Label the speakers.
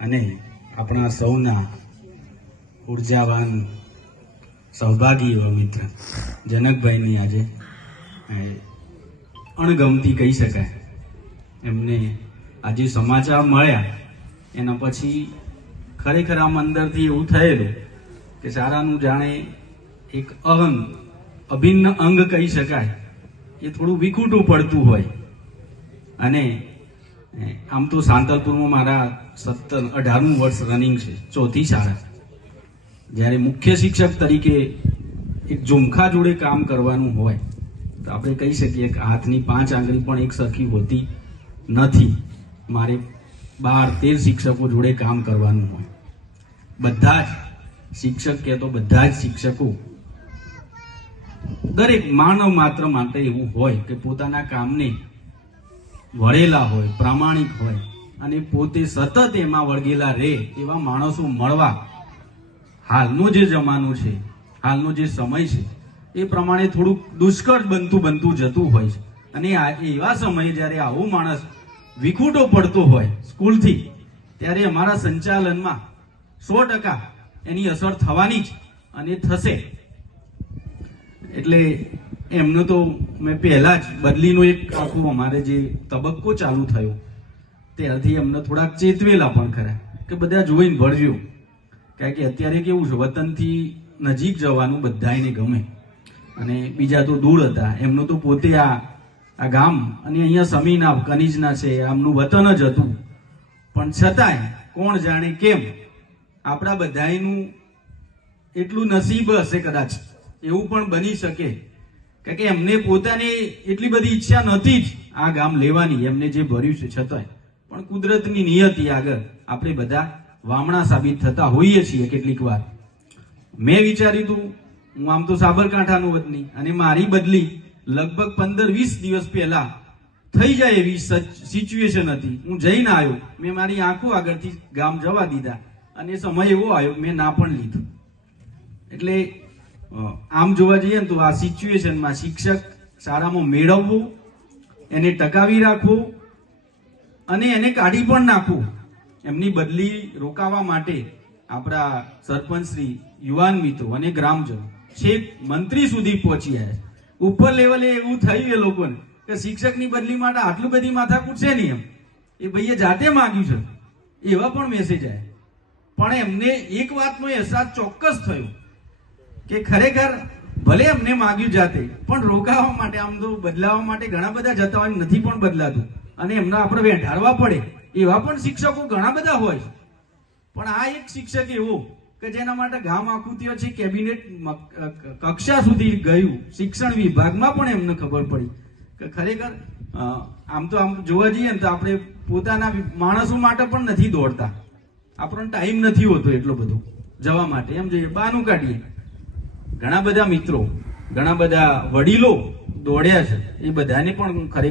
Speaker 1: અને આપણા સૌના ઉર્જાવાન સૌભાગી એવા મિત્ર, જનકભાઈની આજે અણગમતી કહી શકાય. એમને આજે સમાચાર મળ્યા. એના પછી ખરેખર આમ અંદરથી એવું થયેલું કે સારાનું જાણે એક અહંગ, અભિન્ન અંગ કહી શકાય. એ થોડું વિખૂટું પડતું હોય. અને આમ તો સાંતલપુરમાં મારા સત્તર, અઢારમું વર્ષ રનિંગ છે, ચોથી શાળા. જ્યારે મુખ્ય શિક્ષક તરીકે એક ઝુમખા જોડે કામ કરવાનું હોય, તો આપણે કહી શકીએ કે હાથની પાંચ આંગળી પણ એક સરખી હોતી નથી. મારે બાર, તેર શિક્ષકો જોડે કામ કરવાનું હોય. બધા જ શિક્ષક કે તો બધા જ શિક્ષકો દરેક માનવ માત્ર માટે એવું હોય કે પોતાના કામને વળેલા હોય, પ્રામાણિક હોય અને પોતે સતત એમાં વળગેલા રહે એવા માણસો મળવા હાલનો જે જમાનો છે, હાલનો જે સમય છે, એ પ્રમાણે થોડુંક દુષ્કળ બનતું બનતું જતું હોય છે. અને એવા સમયે જ્યારે આવો માણસ વિખૂટો પડતો હોય સ્કૂલથી, ત્યારે અમારા સંચાલનમાં સો ટકા એની અસર થવાની જ અને થશે. એટલે એમનો તો મેં પહેલા જ બદલીનો એક આખો અમારે જે તબક્કો ચાલુ થયો ત્યારથી એમને થોડાક ચેતવેલા પણ ખરા, કે બધા જોઈને ભળજો. કારણ કે અત્યારે કેવું છે, વતનથી નજીક જવાનું બધાને ગમે. અને બીજા તો દૂર હતા, એમનું તો પોતે આ આ ગામ અને અહીંયા સમીના કનીજના છે, આમનું વતન જ હતું. પણ છતાંય કોણ જાણે કેમ આપણા બધાયનું એટલું નસીબ હશે કદાચ, એવું પણ બની શકે. કારણ કે એમને પોતાની એટલી બધી ઈચ્છા નહોતી જ આ ગામ લેવાની, એમને જે ભર્યું છે છતાંય. પણ કુદરતની નિયતિ આગળ આપણે બધા વામણા સાબિત થતા હોઈએ છીએ કેટલીક વાર. મેં વિચાર્યું હતું હું આમ તો સાબરકાંઠાનો વતની અને મારી બદલી લગભગ પંદર વીસ દિવસ પહેલા થઈ જાય એવી સિચ્યુએશન હતી. હું જઈને આવ્યો. મેં મારી આંખો આગળથી ગામ જવા દીધા અને સમય એવો આવ્યો, મેં ના પણ લીધું. એટલે આમ જોવા જઈએ ને તો આ સિચ્યુએશનમાં શિક્ષક શાળામાં મેળવવું, એને ટકાવી રાખવું અને એને કાઢી પણ નાખવું. એમની બદલી રોકાવા માટે આપણા સરપંચશ્રી યુવાન મિત્રો અને ગ્રામજનો છેક મંત્રી સુધી પહોંચી આવ્યા ઉપર લેવલે એવું થયું એ લોકોને કે શિક્ષકની બદલી માટે આટલું બધી માથાકૂટ છે નહીં એમ. એ ભાઈએ જાતે માંગ્યું છે. એવા પણ મેસેજ આવ્યા પણ એમને એક વાતનો અહેસાસ ચોક્કસ થયો. કે ખરેખર ભલે એમને માગ્યું જાતે, પણ રોકાવા માટે, આમ તો બદલાવા માટે ઘણા બધા જતા હોય નથી પણ બદલાતું. અને એમને આપણે વેઢાડવા પડે, એવા પણ શિક્ષકો ઘણા બધા હોય. પણ આ એક શિક્ષક એવો કે જેના માટે ગામ આખું થયો છે, કેબિનેટ કક્ષા સુધી ગયું, શિક્ષણ વિભાગમાં પણ એમને ખબર પડી. કે ખરેખર આમ તો આમ જોવા જઈએ ને તો આપણે પોતાના માણસો માટે પણ નથી દોડતા. આપણને ટાઈમ નથી હોતો એટલો બધો જવા માટે. એમ જોઈએ, બાનું કાઢીએ. ઘણા બધા મિત્રો ઘણા બધા વડીલો દોડ્યા છે. એ બધાને પણ ખરેખર